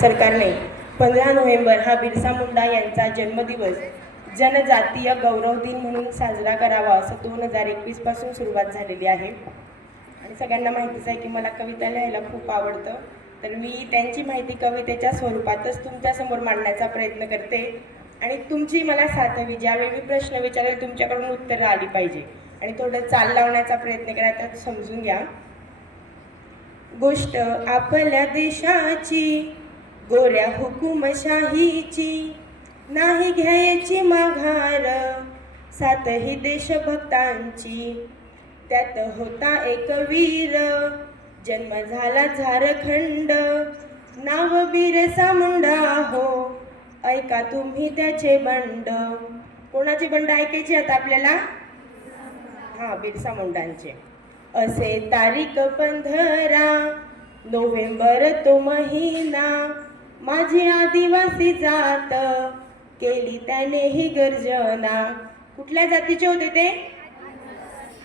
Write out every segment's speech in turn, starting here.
सरकारने पंधरा नोव्हेंबर हा बिरसा मुंडा यांचा जन्मदिवस. जनजातीय गौरव दिन म्हणून साजरा करावा असं दोन हजार एकवीसपासून सुरुवात झालेली आहे. आणि सगळ्यांना माहितीच आहे की मला कविता लिहायला खूप आवडतं. तर मी त्यांची माहिती कवितेच्या स्वरूपातच तुमच्यासमोर मांडण्याचा प्रयत्न करते. आणि तुमची मला साथ हवी ज्यावेळी मी प्रश्न विचारेल तुमच्याकडून उत्तरं आली पाहिजे. आणि थोडं चाल लावण्याचा प्रयत्न करा तर समजून घ्या. गोष्ट आपल्या देशाची गोऱ्या हुकुमशाहीची नाही घ्यायची माघार. सातही देशभक्तांची त्यात होता एक वीर. जन्म झाला झारखंड नाव बिरसा मुंडा हो. ऐका तुम्ही त्याचे बंड. कोणाचे बंड ऐकायचे आता आपल्याला? हा बिरसा मुंडांचे असे तारीख पंधरा नोव्हेंबर तो महिना. माझी आदिवासी जात. केली त्याने ही गर्जना. कुठल्या जातीचे होते ते?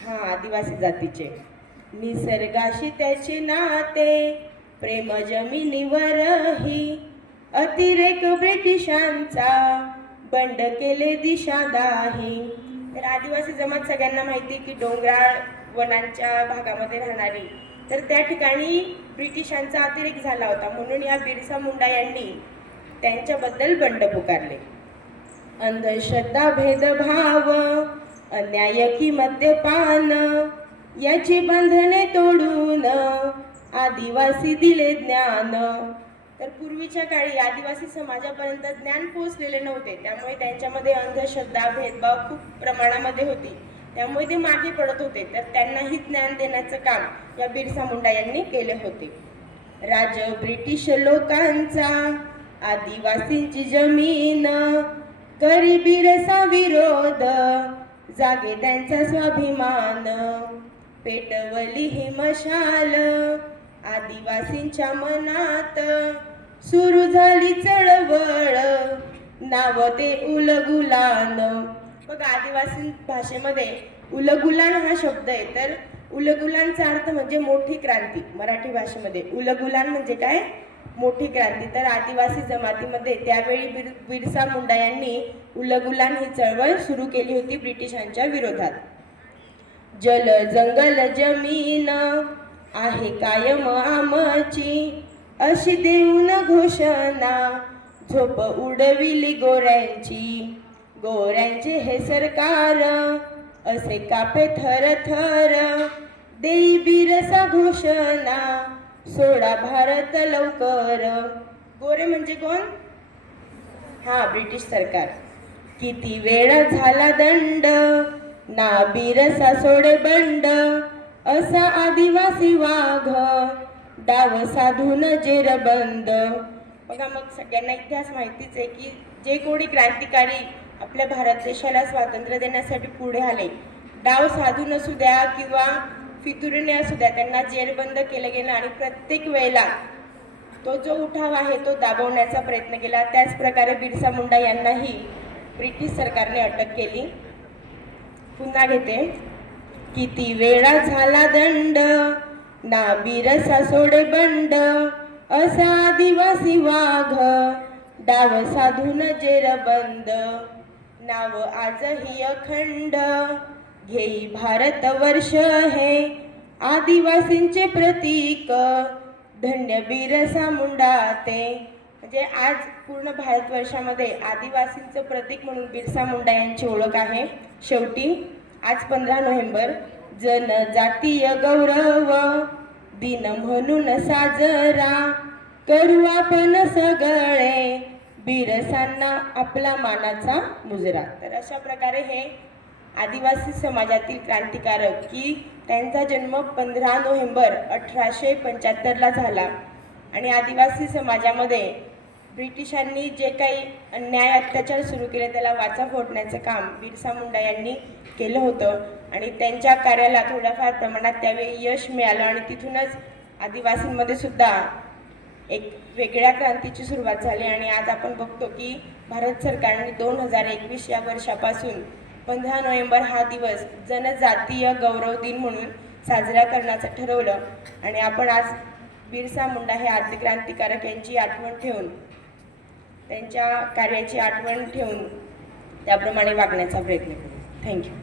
हा आदिवासी जातीचे. निसर्गाशी त्याचे नाते. प्रेम जमिनीवरही अतिरेक ब्रिटिशांचा. बंड केले दिशादाही तर आदिवासी जमात सगळ्यांना माहिती की डोंगराळ वनांच्या भागामध्ये राहणारी तर त्या ठिकाणी ब्रिटिशांचा अतिरेक झाला होता. म्हणून या बिरसा मुंडा यांनी त्यांच्याबद्दल बंड पुकारले. अंधश्रद्धा भेदभाव अन्याय की मद्यपान याची बंधने तोडून आदिवासी दिले ज्ञान. तर पूर्वीच्या काळी आदिवासी समाजापर्यंत ज्ञान पोहोचलेले नव्हते. त्यामुळे त्यांच्यामध्ये अंधश्रद्धा भेदभाव खूप प्रमाणामध्ये होती. त्यामुळे ते मागे पडत होते. तर त्यांनाही ज्ञान देण्याचं काम या बिरसा मुंडा यांनी केले होते. राज ब्रिटिश लोकांचा आदिवासींची जमीन करी बिरसा विरोध जागे त्यांचा स्वाभिमान पेटवली ही मशाल आदिवासींच्या मनात सुरू झाली चळवळ नाव ते उलगुलान मग आदिवासी भाषेमध्ये उलगुलान हा शब्द आहे. तर उलगुलांचा अर्थ म्हणजे मोठी क्रांती. मराठी भाषेमध्ये उलगुलान म्हणजे काय? मोठी क्रांती. तर आदिवासी जमातीमध्ये त्यावेळी बिर बिरसा मुंडा यांनी उलगुलान ही चळवळ सुरू केली होती ब्रिटिशांच्या विरोधात. जल जंगल जमीन आहे कायम आमची. अशी देऊन घोषणा झोप उडविली गोऱ्यांची. गोऱ्यांचे हे सरकार असे कापे थर थर देई बिरसा घोषणा सोडा भारत लवकर. गोरे म्हणजे कोण? हा ब्रिटिश सरकार. किती वेळ झाला दंड? ना बिरसा सोडे बंड. असा आदिवासी वाघ डाव साधून जेरबंद. बघा मग सगळ्यांना इतिहास माहितीच आहे की जे कोणी क्रांतिकारी आपल्या भारत देशाला स्वातंत्र्य देण्यासाठी पुढे आले. डाव साधून असू द्या किंवा फितुरीने असू द्या त्यांना जेरबंद केलं गेलं आणि प्रत्येक वेळेला तो जो उठाव आहे तो दाबवण्याचा प्रयत्न केला. त्याचप्रकारे बिरसा मुंडा यांनाही ब्रिटिश सरकारने अटक केली. पुन्हा घेते. किती वेळा झाला दंड ना बिरसा सोडे बंड असा आदिवासी वाघ डाव साधून जेरबंद नाव आजही अखंड. घेई भारत वर्ष हे आदिवासींचे प्रतीक. धन्य बिरसा मुंडा ते. म्हणजे आज पूर्ण भारतवर्षामध्ये आदिवासींचं प्रतीक म्हणून बिरसा मुंडा यांची ओळख आहे. शेवटी आज पंधरा नोव्हेंबर जनजातीय गौरव दिन म्हणून साजरा करू आपण सगळे. बिरसांना आपला मानाचा मुजरा. तर अशा प्रकारे हे आदिवासी समाजातील क्रांतिकारक की त्यांचा जन्म पंधरा नोव्हेंबर अठराशे पंच्याहत्तरला झाला. आणि आदिवासी समाजामध्ये ब्रिटिशांनी जे काही अन्याय अत्याचार सुरू केले त्याला वाचा फोडण्याचं काम बिरसा मुंडा यांनी केलं होतं. आणि त्यांच्या कार्याला थोड्याफार प्रमाणात त्यावेळी यश मिळालं आणि तिथूनच आदिवासींमध्ये सुद्धा एक वेगळ्या क्रांतीची सुरुवात झाली आणि आज आपण बघतो की भारत सरकारने दोन हजार एकवीस या वर्षापासून पंधरा नोव्हेंबर हा दिवस जनजातीय गौरव दिन म्हणून साजरा करण्याचं ठरवलं. आणि आपण आज बिरसा मुंडा हे आद्य क्रांतिकारक यांची आठवण ठेवून त्यांच्या कार्याची आठवण ठेवून त्याप्रमाणे वागण्याचा प्रयत्न करू. थँक्यू